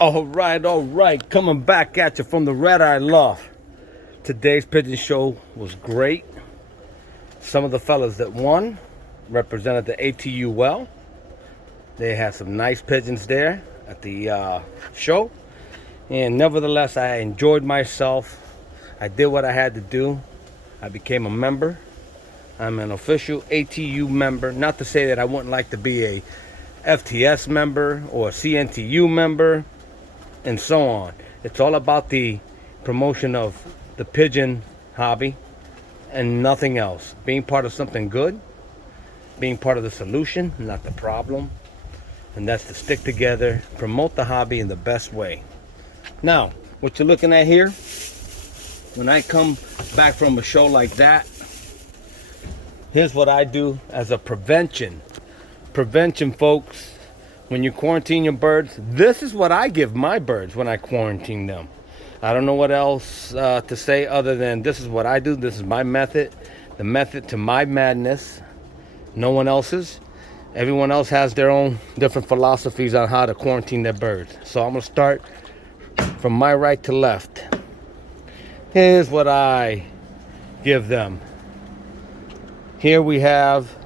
All right. Coming back at you from the RedEyeLoft. Today's pigeon show was great. Some of the fellas that won represented the ATU well. They had some nice pigeons there at the show. And nevertheless, I enjoyed myself. I did what I had to do. I became a member. I'm an official ATU member. Not to say that I wouldn't like to be a FTS member or a CNTU member and so on. It's all about the promotion of the pigeon hobby and nothing else. Being part of something good, being part of the solution, not the problem. And that's to stick together, promote the hobby in the best way. Now, what you're looking at here, when I come back from a show like that, here's what I do as a prevention. Prevention, folks. When you quarantine your birds, this is what I give my birds when I quarantine them. I don't know what else to say other than this is what I do. This is my method. The method to my madness. No one else's. Everyone else has their own different philosophies on how to quarantine their birds. So I'm going to start from my right to left. Here's what I give them. Here we have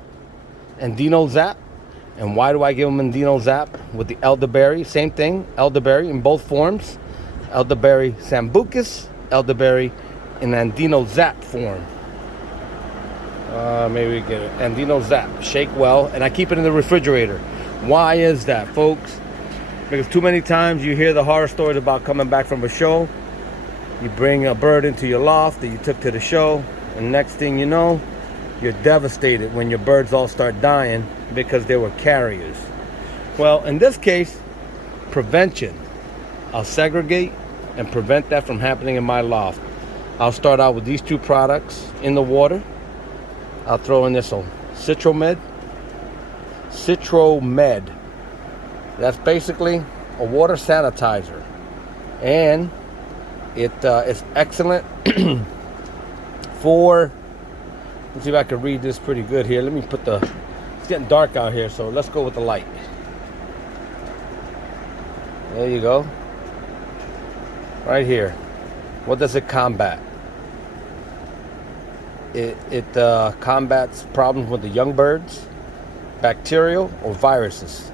Andino Zap. And why do I give them Andino Zap? With the elderberry, same thing, elderberry in both forms. Elderberry sambucus, elderberry in Andino Zap form. Maybe we get it. Andino Zap, shake well, and I keep it in the refrigerator. Why is that, folks? Because too many times you hear the horror stories about coming back from a show. You bring a bird into your loft that you took to the show, and next thing you know, you're devastated when your birds all start dying because they were carriers. Well, in this case, prevention. I'll segregate and prevent that from happening in my loft. I'll start out with these two products in the water. I'll throw in this one, Citromed. That's basically a water sanitizer. And it is excellent for, let's see if I can read this pretty good here. Let me put it's getting dark out here, so let's go with the light. There you go. Right here. What does it combat? It combats problems with the young birds, bacterial or viruses.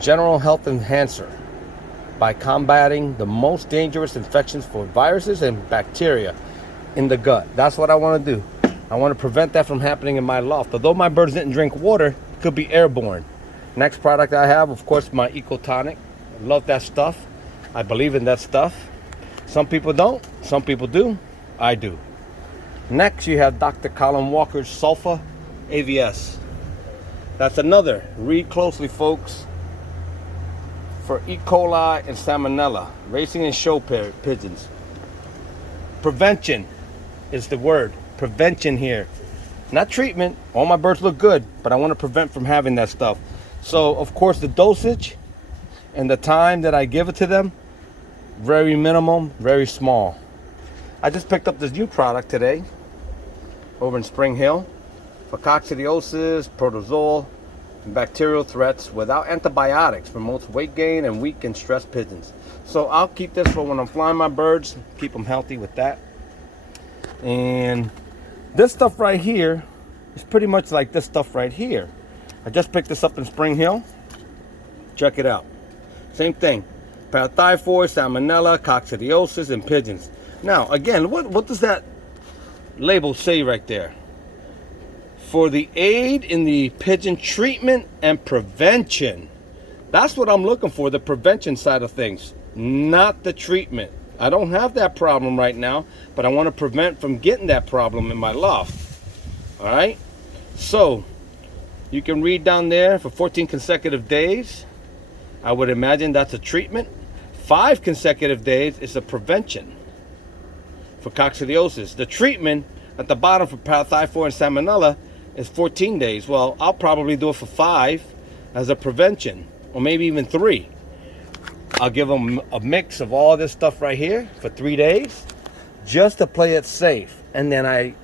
General health enhancer by combating the most dangerous infections for viruses and bacteria in the gut. That's what I want to do. I want to prevent that from happening in my loft. Although my birds didn't drink water, it could be airborne. Next product I have, of course, my Ecotonic. I love that stuff. I believe in that stuff. Some people don't. Some people do. I do. Next, you have Dr. Colin Walker's Sulfa AVS. That's another. Read closely, folks. For E. coli and Salmonella, racing and show pigeons. Prevention is the word. Prevention here. Not treatment. All my birds look good, but I want to prevent from having that stuff. So, of course, the dosage and the time that I give it to them, very minimum, very small. I just picked up this new product today over in Spring Hill for coccidiosis, protozoal, and bacterial threats without antibiotics. Promotes weight gain and weak and stressed pigeons. So I'll keep this for when I'm flying my birds, keep them healthy with that. And this stuff right here is pretty much like this stuff right here. I just picked this up in Spring Hill. Check it out. Same thing. Parathyroid, Salmonella, coccidiosis, and pigeons. Now, again, what does that label say right there? For the aid in the pigeon treatment and prevention. That's what I'm looking for, the prevention side of things, not the treatment. I don't have that problem right now, but I want to prevent from getting that problem in my loft. All right? So, you can read down there for 14 consecutive days. I would imagine that's a treatment. 5 consecutive days is a prevention for coccidiosis. The treatment at the bottom for parathyroid and Salmonella is 14 days. Well, I'll probably do it for 5 as a prevention, or maybe even 3. I'll give them a mix of all this stuff right here for 3 days just to play it safe. And then I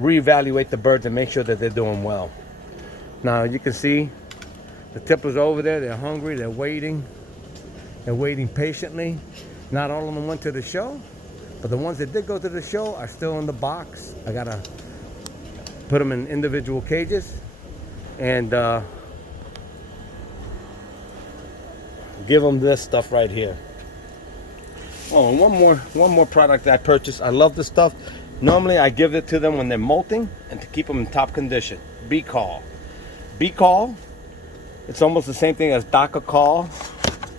reevaluate the birds and make sure that they're doing well. Now you can see The tipplers are over there. They're hungry. They're waiting. They're waiting patiently. Not all of them went to the show, but the ones that did go to the show are still in the box. I gotta put them in individual cages and give them this stuff right here. Oh, and one more product I purchased. I love this stuff. Normally I give it to them when they're molting and to keep them in top condition. Bee-Call. Bee-Call, it's almost the same thing as Call.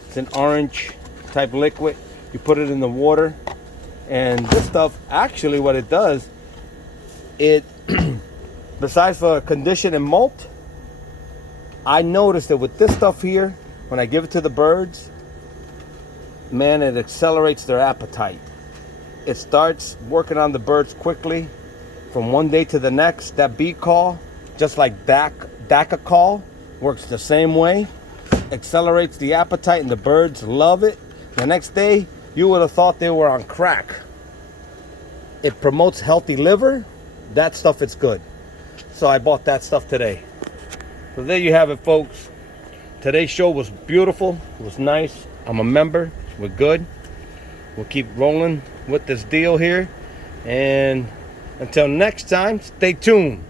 It's an orange type liquid. You put it in the water, and this stuff, actually what it does, it besides for condition and molt, I noticed that with this stuff here, when I give it to the birds, man, it accelerates their appetite. It starts working on the birds quickly from one day to the next. That Bee-Call, just like Call, works the same way. Accelerates the appetite and the birds love it. The next day, you would have thought they were on crack. It promotes healthy liver. That stuff is good. So I bought that stuff today. So there you have it, folks. Today's show was beautiful. It was nice. I'm a member. We're good. We'll keep rolling with this deal here. And until next time, stay tuned.